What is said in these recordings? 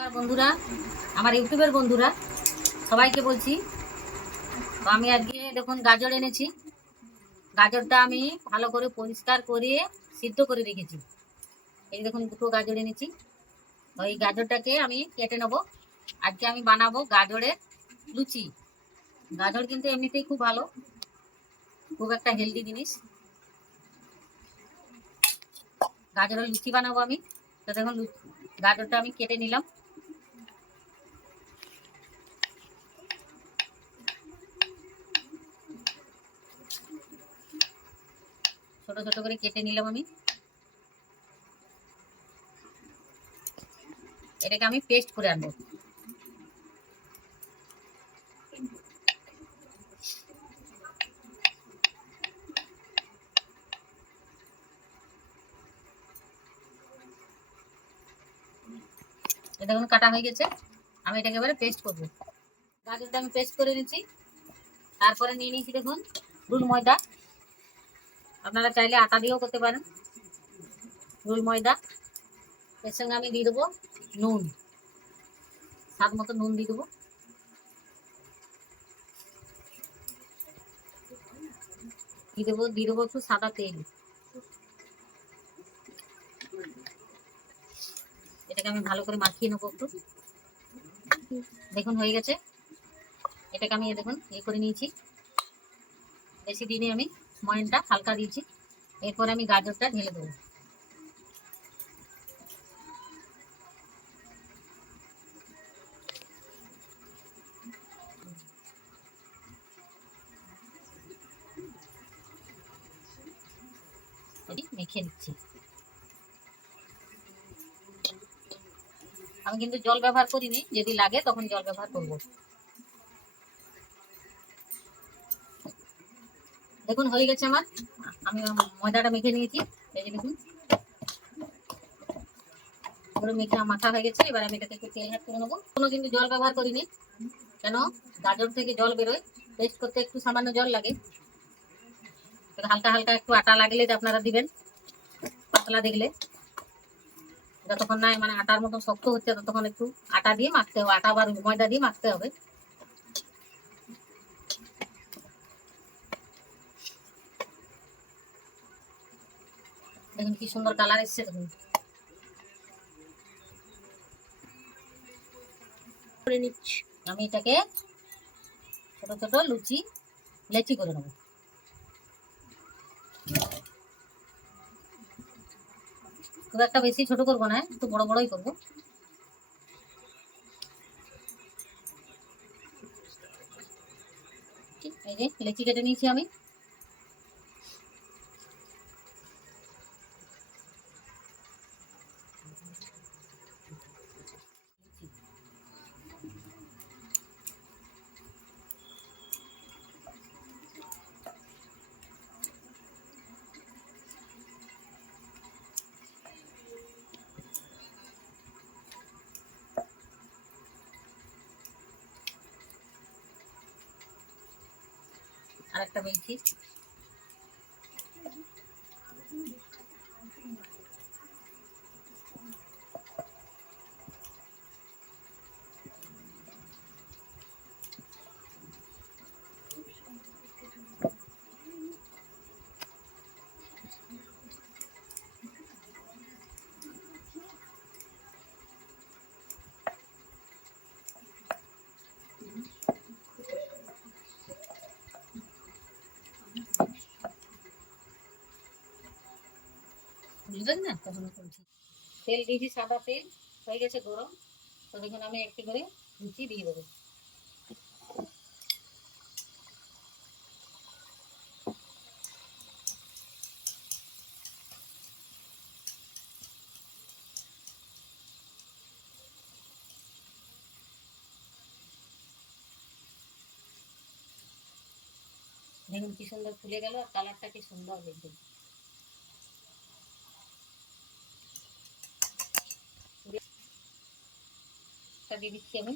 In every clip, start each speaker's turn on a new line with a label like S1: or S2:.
S1: নমস্কার বন্ধুরা, আমার ইউটিউবের বন্ধুরা, সবাইকে বলছি, তো আমি আজকে দেখুন গাজর এনেছি। গাজরটা আমি ভালো করে পরিষ্কার করে সিদ্ধ করে রেখেছি। এই দেখুন দুটো গাজর এনেছি। তো এই গাজরটাকে আমি কেটে নেব। আজকে আমি বানাবো গাজরের লুচি। গাজর কিন্তু এমনিতেই খুব ভালো, খুব একটা হেলদি জিনিস। গাজরের লুচি বানাবো আমি। তো দেখুন গাজরটা আমি কেটে নিলাম। ছোট ছোট করে কেটে নিলাম আমি। এটাকে আমি পেস্ট করে আনব। দেখুন, কাটা হয়ে গেছে। আমি এটাকে এবারে পেস্ট করব। গাজরটা আমি পেস্ট করে নিচ্ছি। তারপরে নিয়ে নিয়েছি দেখুন রুল ময়দা। আপনারা চাইলে আটা দিয়েও করতে পারেন। রুল ময়দা। এর সঙ্গে আমি দিয়ে দেবো নুন। স্বাদ মতো নুন দিয়ে দেবো। দিয়ে দেবো দিয়ে দেবো একটু সাদা তেল। এটাকে আমি ভালো করে মাখিয়ে নেব একটু। দেখুন, হয়ে গেছে। এটাকে আমি, দেখুন ইয়ে করে নিয়েছি। বেশি দিনে আমি। ময়নটা হালকা দিয়েছি এরপর আমি গাজরটা ঢেলে দেবো। মেখে নিচ্ছি। আমি কিন্তু জল ব্যবহার করিনি, যদি লাগে তখন জল ব্যবহার করব। দেখুন, হয়ে গেছে আমার। আমি ময়দাটা মেখে নিয়েছি। এই যে দেখুন। পুরো মেখে মাখা হয়ে গেছে। এবার আমি এটাকে একটু তেল হাত করে নেব। কোনো কিন্তু জল ব্যবহার করিনি। কেন? গাজর থেকে জল বেরোয়। পেস্ট করতে একটু সামান্য জল লাগে। হালকা হালকা একটু আটা লাগলে আপনারা দিবেন। পাতলা দেখলে। যতক্ষণ না মানে আটার মতো শক্ত হচ্ছে, ততক্ষণ একটু আটা দিয়ে মাখতে হবে। আটা বা ময়দা দিয়ে মাখতে হবে। দেখুন কি সুন্দর কালার এসছে, দেখুন।
S2: করে নিচ্ছি।
S1: আমি এটাকে ছোট ছোট লুচি, লেচি করে নেব। খুব একটা বেশি ছোট করব না, একটু বড় বড়ই করব। এই যে লেচি কেটে নিয়েছি আমি। আর একটা বেলছি বুঝলেন না? তখন করছি তেল দিয়েছি সাদা তেল, হয়ে গেছে গরম। তো দেখুন, আমি একটি করে লুচি দিয়ে দেবো। দেখুন, কি সুন্দর ফুলে গেল, আর কালারটা কি সুন্দর দেখুন। একটা দিয়ে আমি।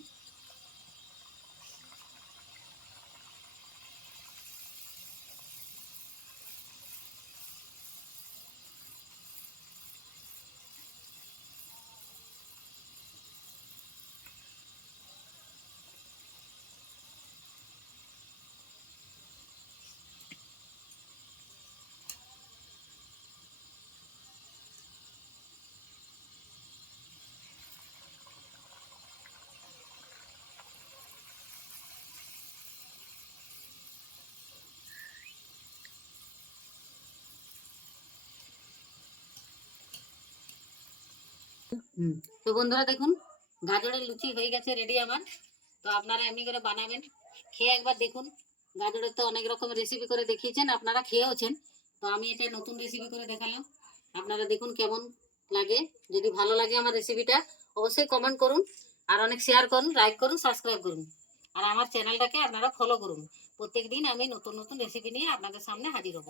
S2: হুম।
S1: তো বন্ধুরা দেখুন, গাজরের লুচি হয়ে গেছে রেডি আমার। তো আপনারা এমনি করে বানাবেন। খেয়ে একবার দেখুন। গাজরের তো অনেক রকমের রেসিপি করে দেখিয়েছেন, আপনারা খেয়েওছেন। তো আমি এটা নতুন রেসিপি করে দেখালাম। আপনারা দেখুন কেমন লাগে। যদি ভালো লাগে আমার রেসিপিটা অবশ্যই কমেন্ট করুন। আর অনেক শেয়ার করুন লাইক করুন সাবস্ক্রাইব করুন। আর আমার চ্যানেলটাকে আপনারা ফলো করুন। প্রত্যেক দিন আমি নতুন নতুন রেসিপি নিয়ে আপনাদের সামনে হাজির হব।